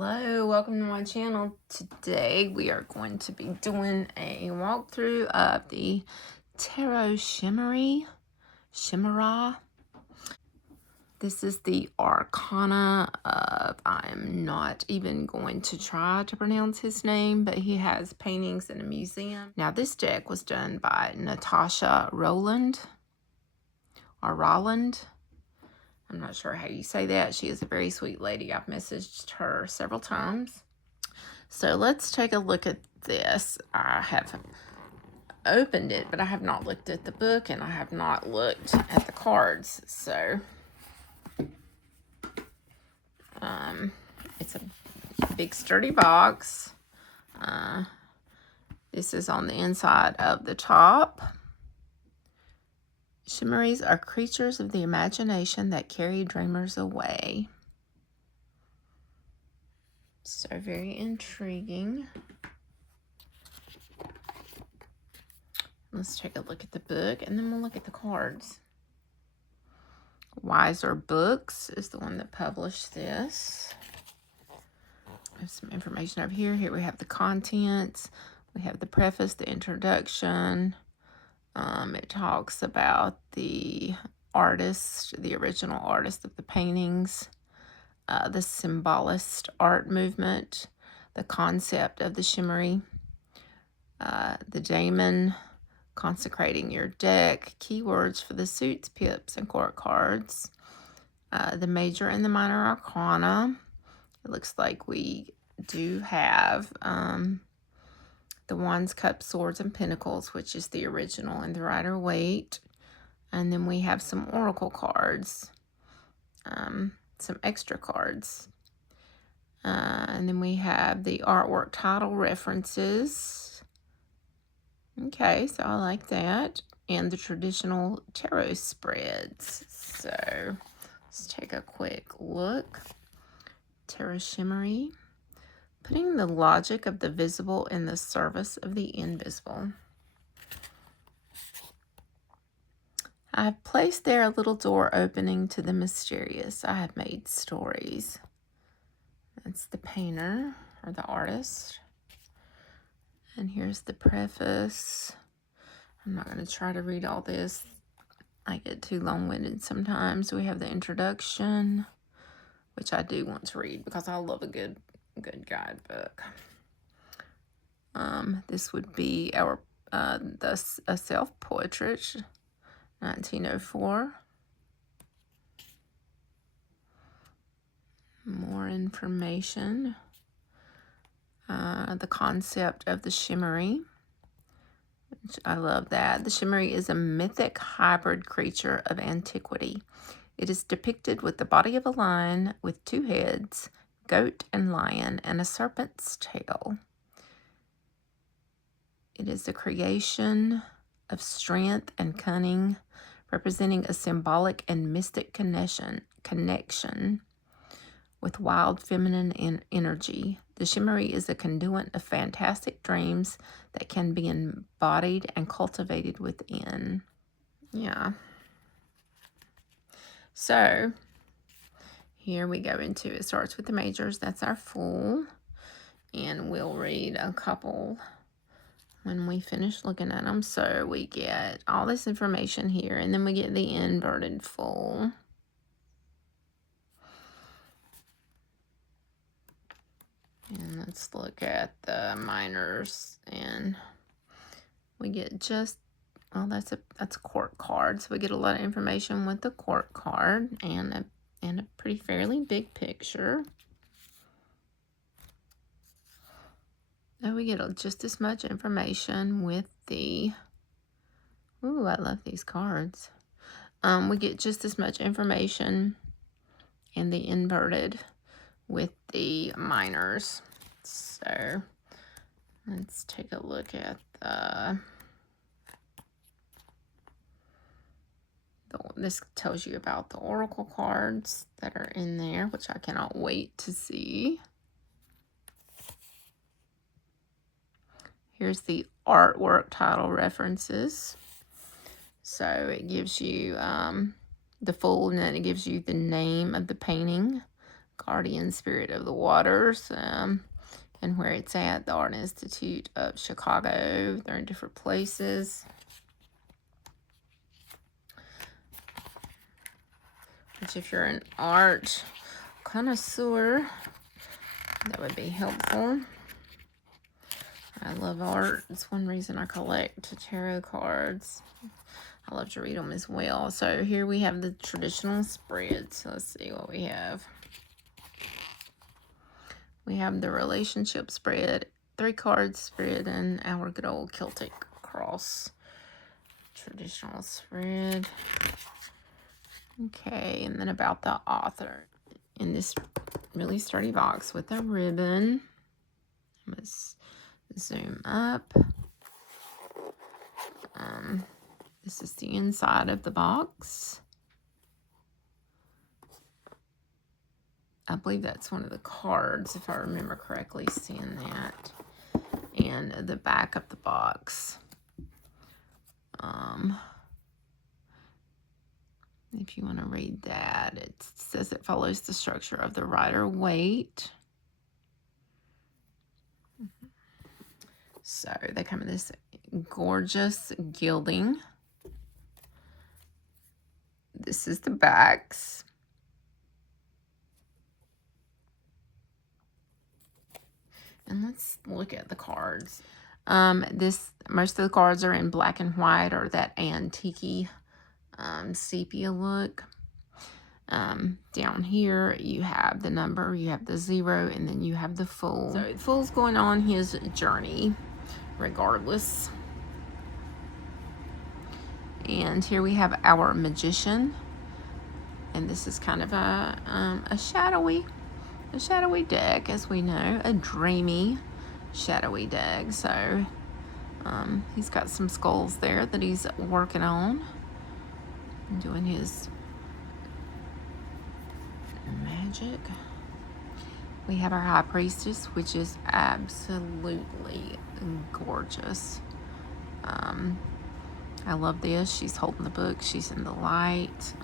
Hello, welcome to my channel. Today we are going to be doing a walkthrough of the Tarot CHIMERA. This is the arcana of, I'm not even going to try to pronounce his name, but he has paintings in a museum. Now this deck was done by Nitasha Roland, or Roland. I'm not sure how you say that. She is a very sweet lady. I've messaged her several times. So let's take a look at this. I have opened it, but I have not looked at the book and I have not looked at the cards. So it's a big sturdy box. This is on the inside of the top. Chimeras are creatures of the imagination that carry dreamers away. So very intriguing. Let's take a look at the book and then we'll look at the cards. Wiser Books is the one that published this. There's some information over here. Here we have the contents. We have the preface, the introduction. It talks about the artist, the original artist of the paintings, the symbolist art movement, the concept of the shimmery, the daemon, consecrating your deck, keywords for the suits, pips, and court cards, the major and the minor arcana. It looks like we do have the Wands, Cups, Swords, and Pentacles, which is the original and the Rider-Waite. And then we have some oracle cards, some extra cards. And then we have the artwork title references. Okay, so I like that. And the traditional tarot spreads. So let's take a quick look. Tarot Chimery. Putting the logic of the visible in the service of the invisible. I have placed there a little door opening to the mysterious. I have made stories. That's the painter or the artist. And here's the preface. I'm not going to try to read all this. I get too long-winded sometimes. We have the introduction, which I do want to read because I love a good guidebook. This would be our a self-portrait, 1904. More information. The concept of the shimmery, which I love that. The shimmery is a mythic hybrid creature of antiquity. It is depicted with the body of a lion with two heads, goat and lion, and a serpent's tail. It is the creation of strength and cunning, representing a symbolic and mystic connection with wild feminine energy. The shimmery is a conduit of fantastic dreams that can be embodied and cultivated within. Yeah. So here we go into, it starts with the majors. That's our full. And we'll read a couple when we finish looking at them. So we get all this information here, and then we get the inverted full. And let's look at the minors, and we get just, well, that's a court card. So we get a lot of information with the court card and a pretty fairly big picture. Now we get just as much information with the, ooh, I love these cards. We get just as much information in the inverted with the minors. So let's take a look at this tells you about the oracle cards that are in there, which I cannot wait to see. Here's the artwork title references. So it gives you the full, and then it gives you the name of the painting, guardian spirit of the waters, and where it's at, the Art Institute of Chicago. They're in different places. Which, if you're an art connoisseur, that would be helpful. I love art. It's one reason I collect tarot cards. I love to read them as well. So here we have the traditional spreads. So let's see what we have. We have the relationship spread, 3-card spread, and our good old Celtic cross. Traditional spread. Okay, and then about the author. In this really sturdy box with a ribbon. Let's zoom up. This is the inside of the box. I believe that's one of the cards, if I remember correctly, seeing that. And the back of the box. If you want to read that, it says it follows the structure of the Rider-Waite. So they come in this gorgeous gilding. This is the backs. And let's look at the cards. Most of the cards are in black and white, or that antique sepia look. Down here you have the number, you have the 0, and then you have the Fool. So the Fool's going on his journey regardless. And here we have our Magician, and this is kind of a shadowy deck, as we know, a dreamy shadowy deck. So he's got some skulls there that he's working on, doing his magic. We have our High Priestess, which is absolutely gorgeous. I love this. She's holding the book. She's in the light.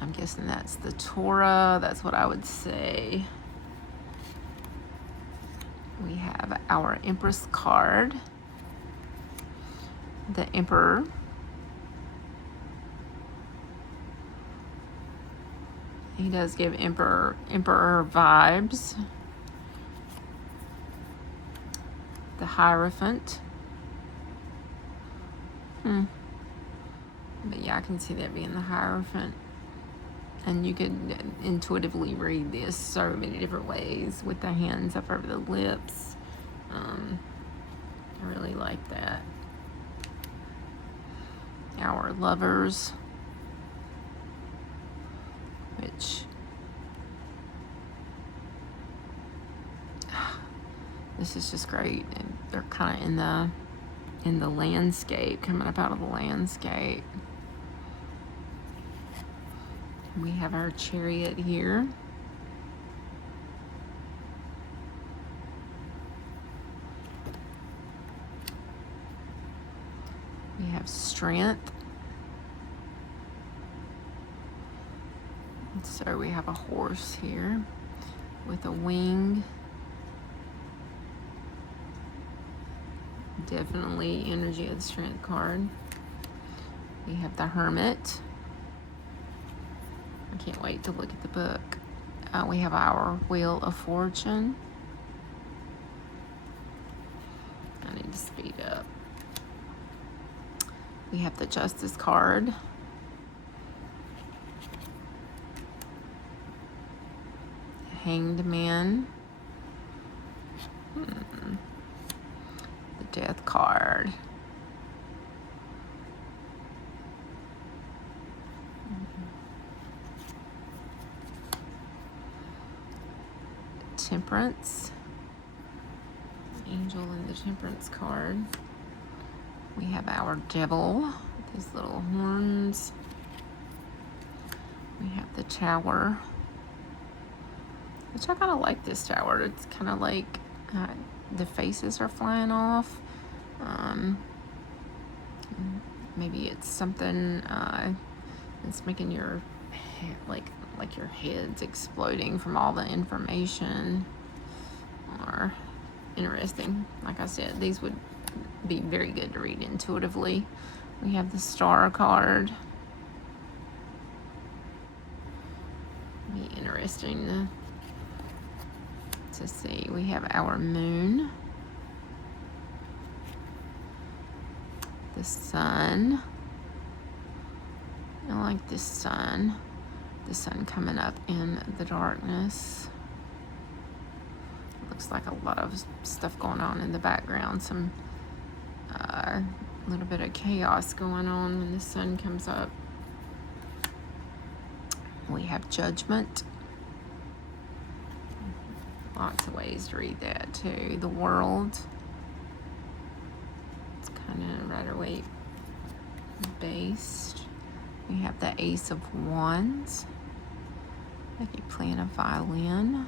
I'm guessing that's the Torah. That's what I would say. We have our Empress card. The Emperor. He does give Emperor vibes. The Hierophant. But yeah, I can see that being the Hierophant. And you could intuitively read this so many different ways, with the hands up over the lips. I really like that. Our Lovers, which this is just great. And they're kind of in the landscape, coming up out of the landscape. We have our Chariot here. We have Strength. So we have a horse here with a wing. Definitely energy of the Strength card. We have the Hermit. I can't wait to look at the book. We have our Wheel of Fortune. I need to speed up. We have the Justice card. Hanged Man. The Death card. Temperance. Angel in the Temperance card. We have our Devil with his little horns. We have the Tower, which I kind of like this tower. It's kind of like the faces are flying off. Maybe it's something that's making your head, like like your head's exploding from all the information, or interesting. Like I said, these would be very good to read intuitively. We have the Star card. Be interesting to see. We have our Moon, the Sun. I like this Sun. The Sun coming up in the darkness. Looks like a lot of stuff going on in the background. Some little bit of chaos going on when the Sun comes up. We have Judgment. Lots of ways to read that too. The World. It's kind of Rider-Waite based. We have the Ace of Wands. Like you're playing a violin.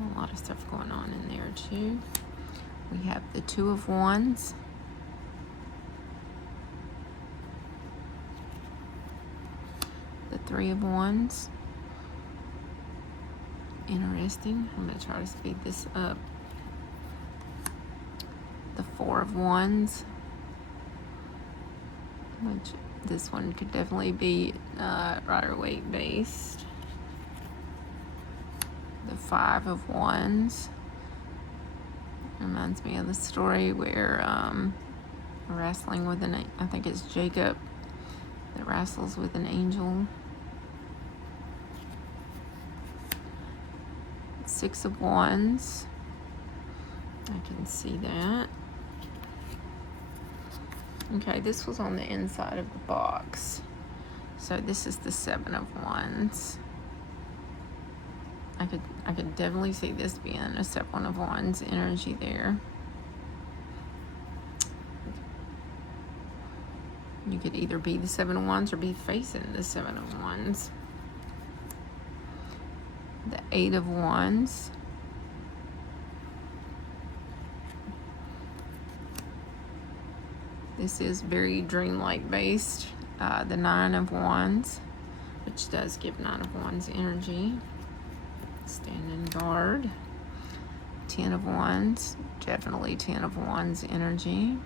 A lot of stuff going on in there too. We have the Two of Wands. The Three of Wands. Interesting. I'm going to try to speed this up. The Four of Wands. Which this one could definitely be Rider-Waite based. The Five of Wands. Reminds me of the story where wrestling with I think it's Jacob that wrestles with an angel. Six of Wands. I can see that. Okay, this was on the inside of the box. So this is the Seven of Wands. I could definitely see this being a Seven of Wands energy there. You could either be the Seven of Wands or be facing the Seven of Wands. The Eight of Wands. This is very dreamlike based. The Nine of Wands, which does give Nine of Wands energy. Standing guard. Ten of Wands, definitely Ten of Wands energy.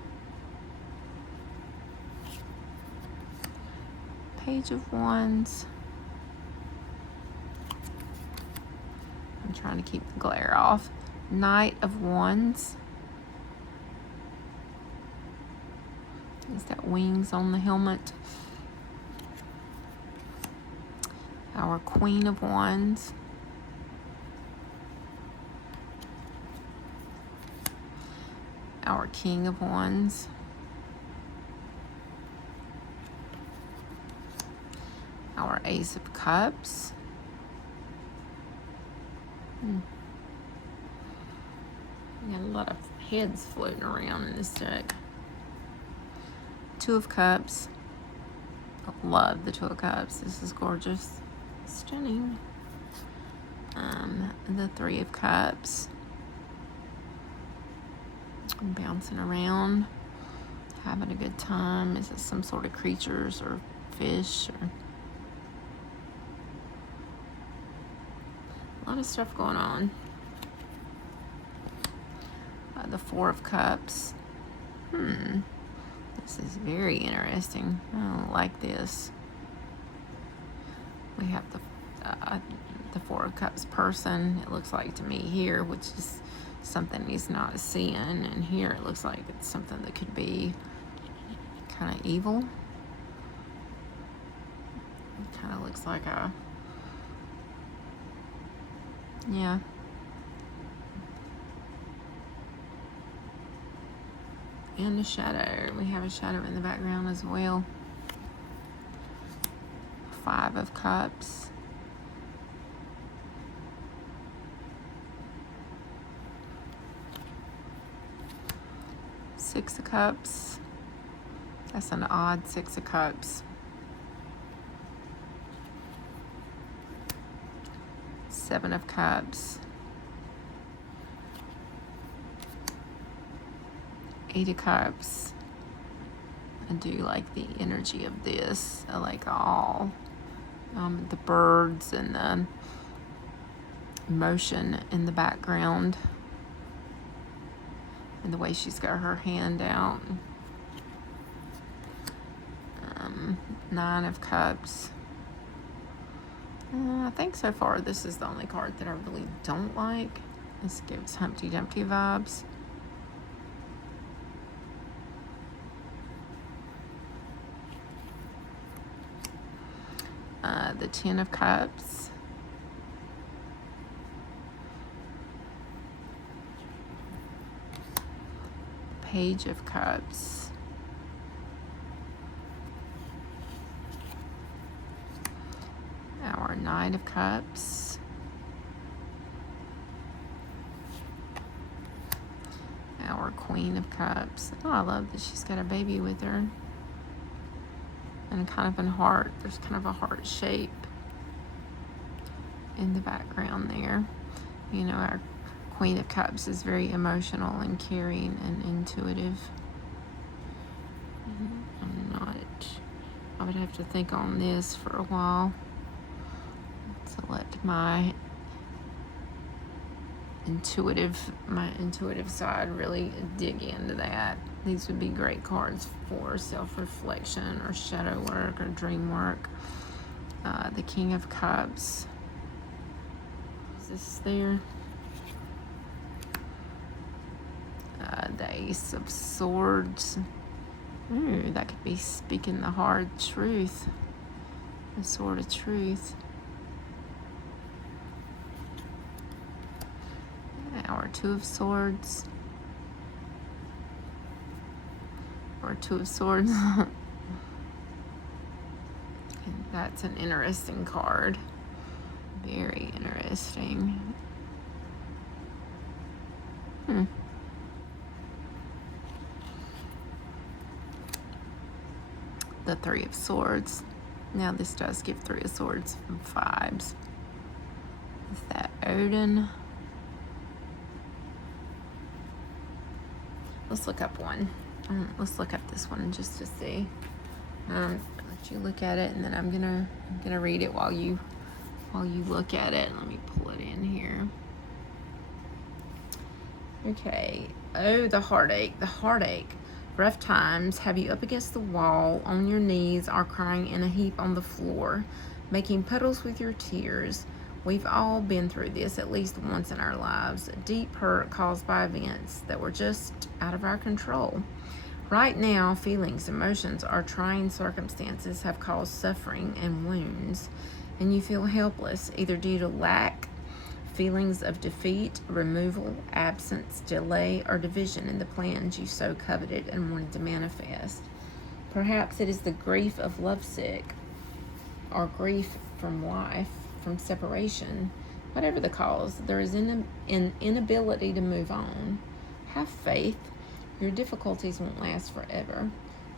Page of Wands. I'm trying to keep the glare off. Knight of Wands. Is that wings on the helmet? Our Queen of Wands. Our King of Wands. Our Ace of Cups. Got a lot of heads floating around in this deck. Two of Cups. I love the Two of Cups. This is gorgeous. Stunning. The Three of Cups. Bouncing around. Having a good time. Is it some sort of creatures or fish or... A lot of stuff going on. The Four of Cups. This is very interesting. I don't like this. We have the Four of Cups person, it looks like to me here, which is something he's not seeing. And here it looks like it's something that could be kind of evil. It kind of looks like a... Yeah. And a shadow. We have a shadow in the background as well. Five of Cups. Six of Cups. That's an odd Six of Cups. Seven of Cups. Eight of Cups. I do like the energy of this. I like all the birds and the motion in the background. And the way she's got her hand out. 9 of Cups. I think so far this is the only card that I really don't like. This gives Humpty Dumpty vibes. The 10 of Cups. Page of Cups. Our Knight of Cups. Our Queen of Cups. Oh, I love that she's got a baby with her. And kind of a heart. There's kind of a heart shape in the background there. You know, our Queen of Cups is very emotional and caring and intuitive. I would have to think on this for a while to let my intuitive side really dig into that. These would be great cards for self-reflection or shadow work or dream work. The King of Cups. Is this there? The Ace of Swords. Ooh, that could be speaking the hard truth. The Sword of Truth. Our Two of Swords. Or Two of Swords. And that's an interesting card. Very interesting. The Three of Swords. Now this does give Three of Swords vibes. Is that Odin? Let's look up one. Let's look up this one just to see. Let you look at it, and then I'm gonna read it while you look at it. Let me pull it in here. Okay. Oh, the heartache. The heartache. Rough times have you up against the wall, on your knees, or crying in a heap on the floor, making puddles with your tears. We've all been through this at least once in our lives. Deep hurt caused by events that were just out of our control. Right now, feelings, emotions, or trying circumstances have caused suffering and wounds, and you feel helpless, either due to lack, feelings of defeat, removal, absence, delay, or division in the plans you so coveted and wanted to manifest. Perhaps it is the grief of lovesick, or grief from life, from separation. Whatever the cause, there is an inability to move on. Have faith. Your difficulties won't last forever.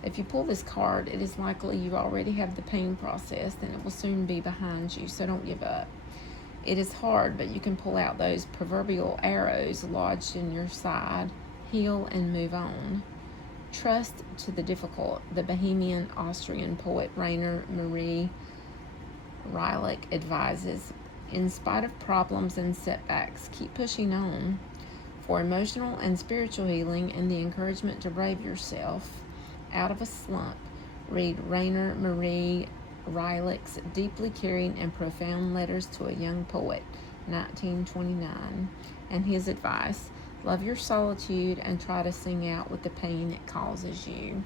If you pull this card, it is likely you already have the pain processed and it will soon be behind you, so don't give up. It is hard, but you can pull out those proverbial arrows lodged in your side, heal, and move on. Trust to the difficult. The Bohemian Austrian poet Rainer Maria Rilke advises, in spite of problems and setbacks, keep pushing on. For emotional and spiritual healing and the encouragement to brave yourself out of a slump, read Rainer Maria Rilke's deeply caring and profound letters to a young poet, 1929, and his advice, love your solitude and try to sing out with the pain it causes you.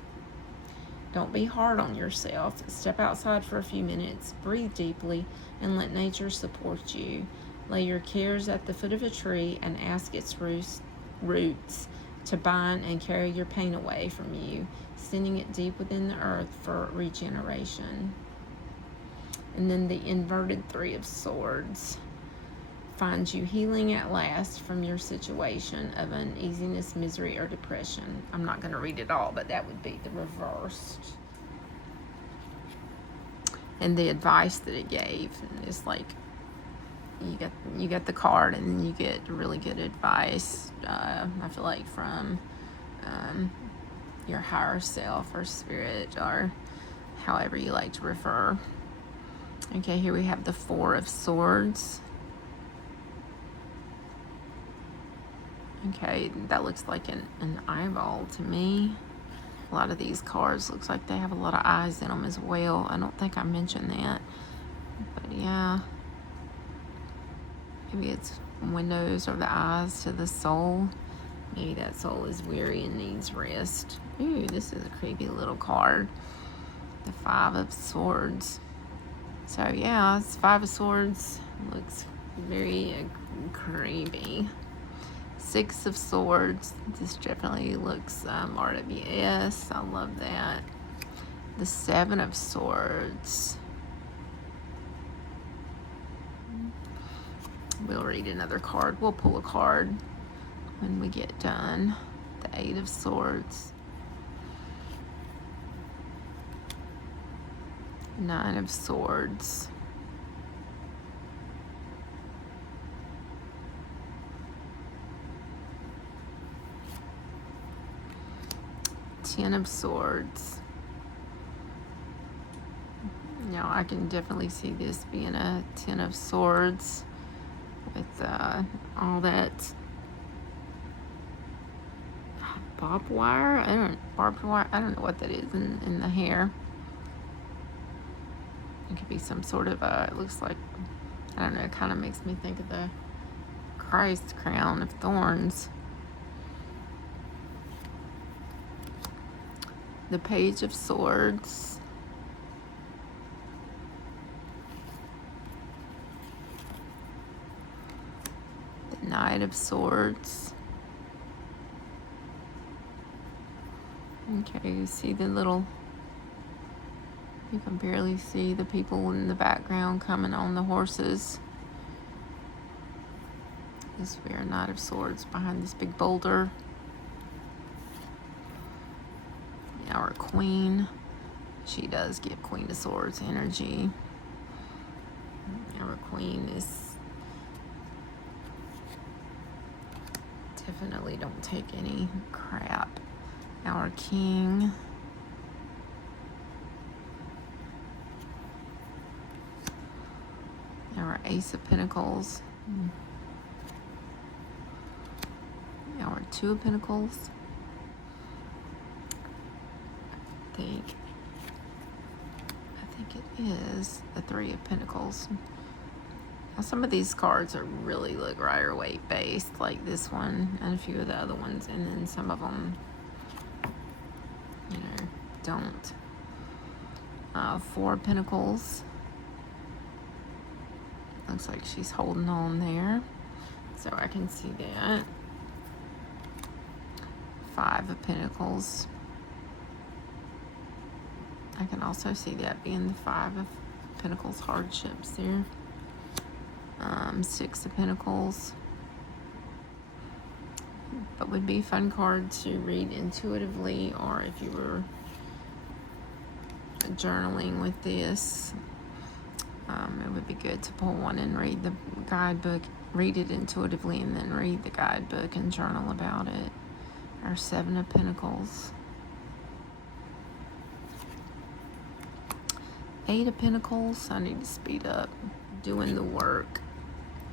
Don't be hard on yourself. Step outside for a few minutes, breathe deeply, and let nature support you. Lay your cares at the foot of a tree and ask its roots to bind and carry your pain away from you, sending it deep within the earth for regeneration. And then the inverted Three of Swords finds you healing at last from your situation of uneasiness, misery, or depression. I'm not going to read it all, but that would be the reversed. And the advice that it gave is like, you get the card and then you get really good advice, I feel like, from your higher self or spirit, or however you like to refer. Okay, here we have the Four of Swords. Okay, that looks like an eyeball to me. A lot of these cards looks like they have a lot of eyes in them as well. I don't think I mentioned that, but yeah. Maybe it's windows or the eyes to the soul. Maybe that soul is weary and needs rest. Ooh, this is a creepy little card. The Five of Swords. So yeah, it's Five of Swords. Looks very creepy. Six of Swords. This definitely looks RWS. I love that. The Seven of Swords. We'll read another card. We'll pull a card when we get done. The Eight of Swords. Nine of Swords. Ten of Swords. Now I can definitely see this being a Ten of Swords with all that barbed wire. I don't know what that is in the hair. It could be some sort of it looks like, I don't know, it kind of makes me think of the Christ crown of thorns. The Page of Swords. The Knight of Swords. Okay, you see the little, you can barely see the people in the background coming on the horses. This we are Knight of Swords behind this big boulder. Our Queen, she does give Queen of Swords energy. Our Queen is definitely don't take any crap. Our King. Our Ace of Pentacles. Our Two of Pentacles. I think it is the Three of Pentacles. Now some of these cards are really look Rider-Waite based, like this one and a few of the other ones, and then some of them, you know, don't. Four of Pentacles. Looks like she's holding on there, so I can see that. Five of Pentacles. I can also see that being the Five of Pentacles hardships there. Six of Pentacles. But would be a fun card to read intuitively, or if you were journaling with this, it would be good to pull one and read the guidebook, read it intuitively, and then read the guidebook and journal about it. Our Seven of Pentacles. Eight of Pentacles. I need to speed up doing the work.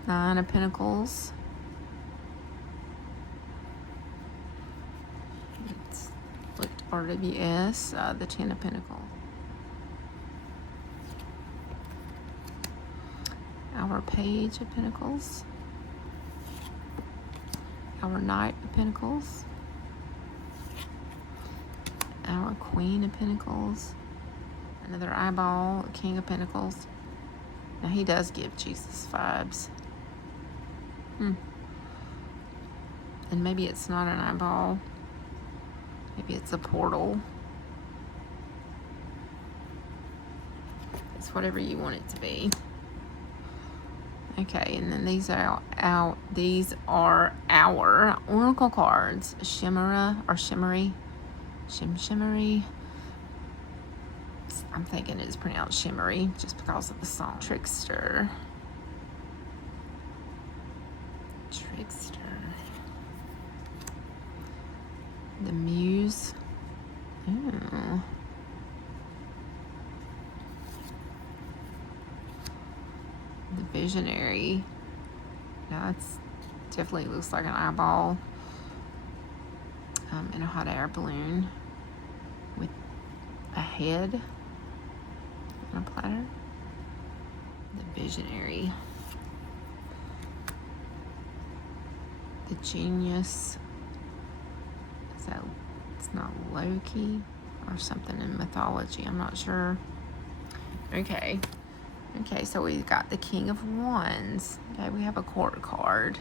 Nine of Pentacles. It's looked RWS. The Ten of Pentacles. Our Page of Pentacles. Our Knight of Pentacles. Our Queen of Pentacles. Another eyeball, King of Pentacles. Now he does give Jesus vibes. And maybe it's not an eyeball. Maybe it's a portal. It's whatever you want it to be. Okay, and then these are our oracle cards. Chimera or Shimmery. Shimmery. I'm thinking it's pronounced Shimmery just because of the song. Trickster. The Muse. visionary. Now it's definitely looks like an eyeball in a hot air balloon with a head on a platter. The visionary. The genius. Is that, it's not Loki or something in mythology, I'm not sure. Okay, so we've got the King of Wands. Okay, we have a court card.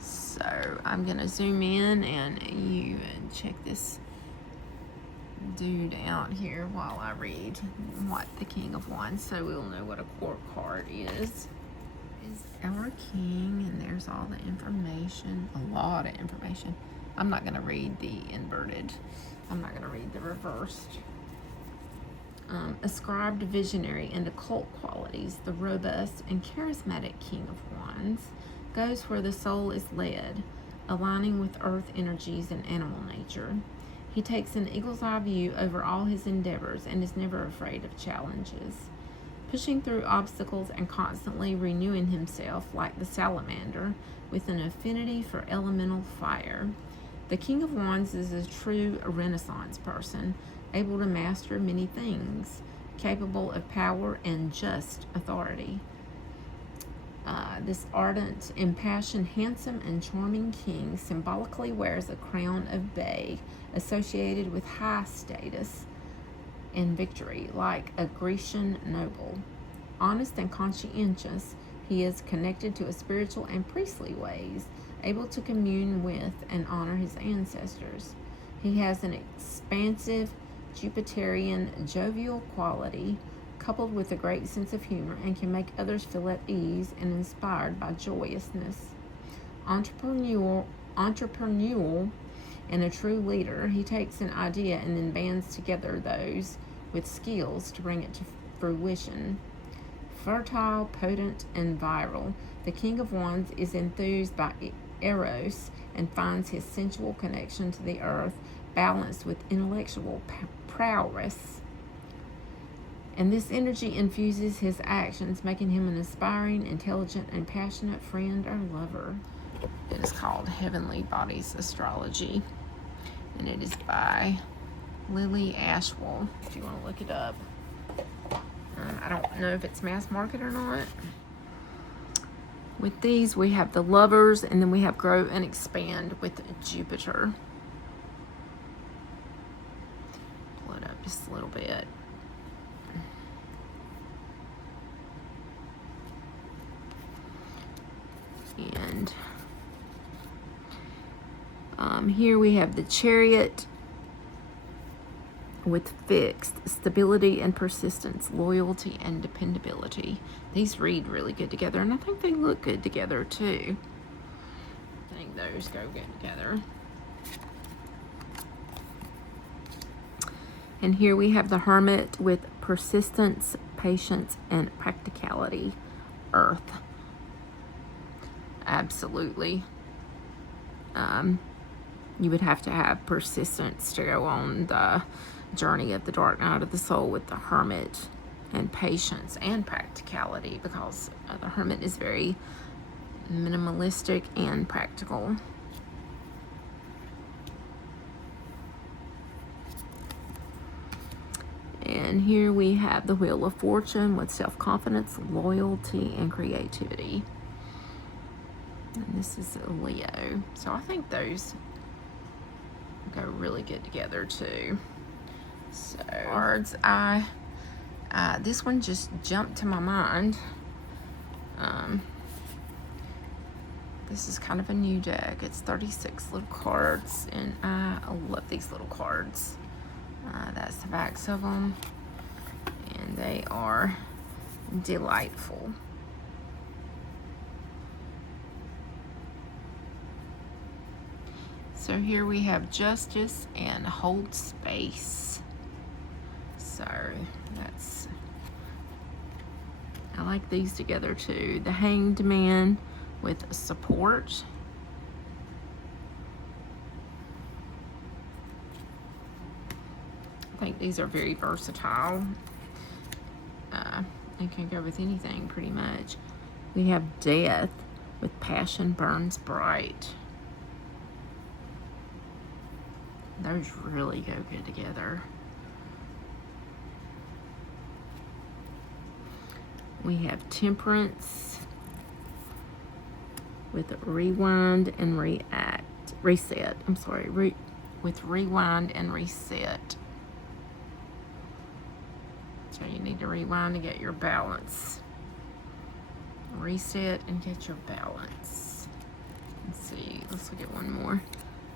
So I'm gonna zoom in and you check this dude out here while I read what the King of Wands, so we'll know what a court card is our king, and there's all the information, a lot of information. I'm not going to read the inverted. I'm not going to read the reversed. Ascribed visionary and occult qualities, the robust and charismatic King of Wands goes where the soul is led, aligning with earth energies and animal nature. He takes an eagle's eye view over all his endeavors and is never afraid of challenges, pushing through obstacles and constantly renewing himself like the salamander with an affinity for elemental fire. The King of Wands is a true Renaissance person, able to master many things, capable of power and just authority. This ardent, impassioned, handsome, and charming king symbolically wears a crown of bay associated with high status and victory, like a Grecian noble. Honest and conscientious, he is connected to a spiritual and priestly ways, able to commune with and honor his ancestors. He has an expansive, Jupiterian, jovial quality, coupled with a great sense of humor, and can make others feel at ease and inspired by joyousness. Entrepreneurial, and a true leader, he takes an idea and then bands together those with skills to bring it to fruition. Fertile, potent, and virile, the King of Wands is enthused by Eros and finds his sensual connection to the earth balanced with intellectual prowess. And this energy infuses his actions, making him an aspiring, intelligent, and passionate friend or lover. It is called Heavenly Bodies Astrology, and it is by Lily Ashwell, if you want to look it up. I don't know if it's mass market or not. With these, we have the Lovers, and then we have Grow and Expand with Jupiter. Pull it up just a little bit. And here we have the Chariot with fixed stability and persistence, loyalty and dependability. These read really good together, and I think they look good together too. I think those go good together. And here we have the Hermit with persistence, patience, and practicality, Earth. Absolutely. You would have to have persistence to go on the journey of the dark night of the soul with the Hermit, and patience and practicality, because the Hermit is very minimalistic and practical. And here we have the Wheel of Fortune with self-confidence, loyalty, and creativity. And this is a Leo. So I think those go really good together too. So cards, this one just jumped to my mind. This is kind of a new deck. It's 36 little cards, and I love these little cards. That's the backs of them, and they are delightful. So here we have Justice and Hold Space. So that's, I like these together too. The Hanged Man with Support. I think these are very versatile. It can go with anything pretty much. We have Death with Passion Burns Bright. Those really go good together. We have Temperance with Rewind and Reset. I'm sorry, with Rewind and Reset. So you need to rewind to get your balance. Reset and get your balance. Let's see, let's look at one more.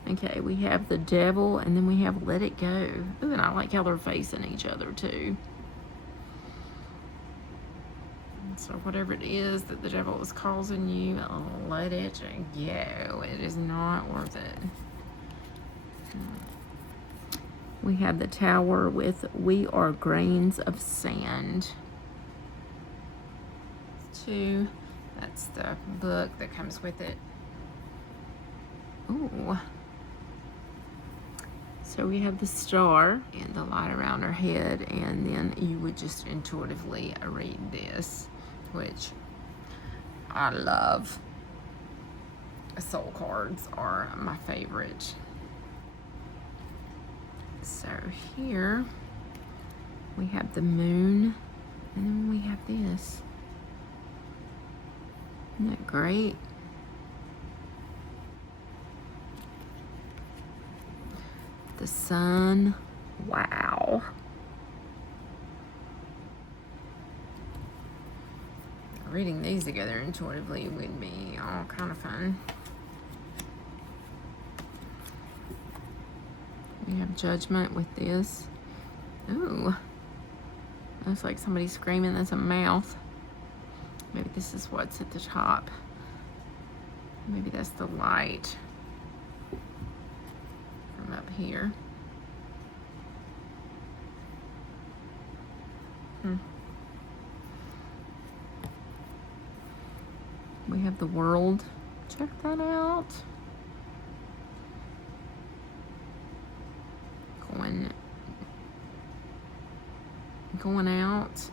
Okay, we have the Devil, and then we have Let It Go. Ooh, and I like how they're facing each other too. So whatever it is that the devil is causing you, let it go. It is not worth it. We have the Tower with We Are Grains of Sand. 2. That's the book that comes with it. Ooh. So we have the Star and the light around her head, and then you would just intuitively read this, which I love. Soul cards are my favorite. So here we have the Moon, and then we have this. Isn't that great? The Sun. Wow. Reading these together intuitively would be all kind of fun. We have Judgment with this. Ooh. Looks like somebody's screaming. That's a mouth. Maybe this is what's at the top. Maybe that's the light from up here. We have the World. Check that out. Going out,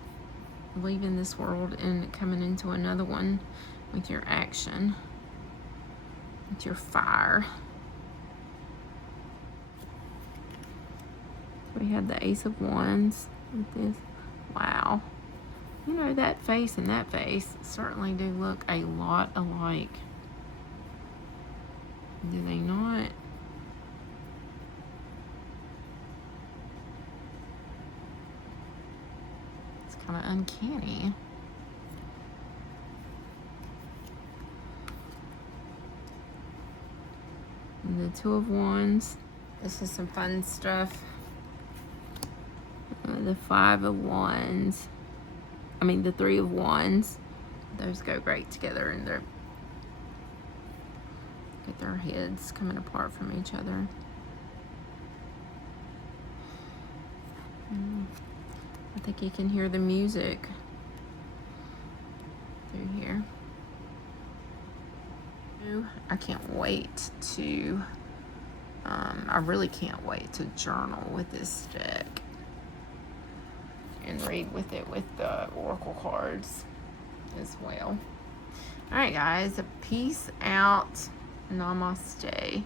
leaving this world and coming into another one with your action, with your fire. We have the Ace of Wands with this. Wow. You know, that face and that face certainly do look a lot alike. Do they not? It's kind of uncanny. And the Two of Wands. This is some fun stuff. The Five of Wands. I mean, the Three of Wands. Those go great together, and they're get their heads coming apart from each other. I think you can hear the music through here. I can't wait to, I really can't wait to journal with this deck and read with it with the oracle cards as well. All right, guys, peace out. Namaste.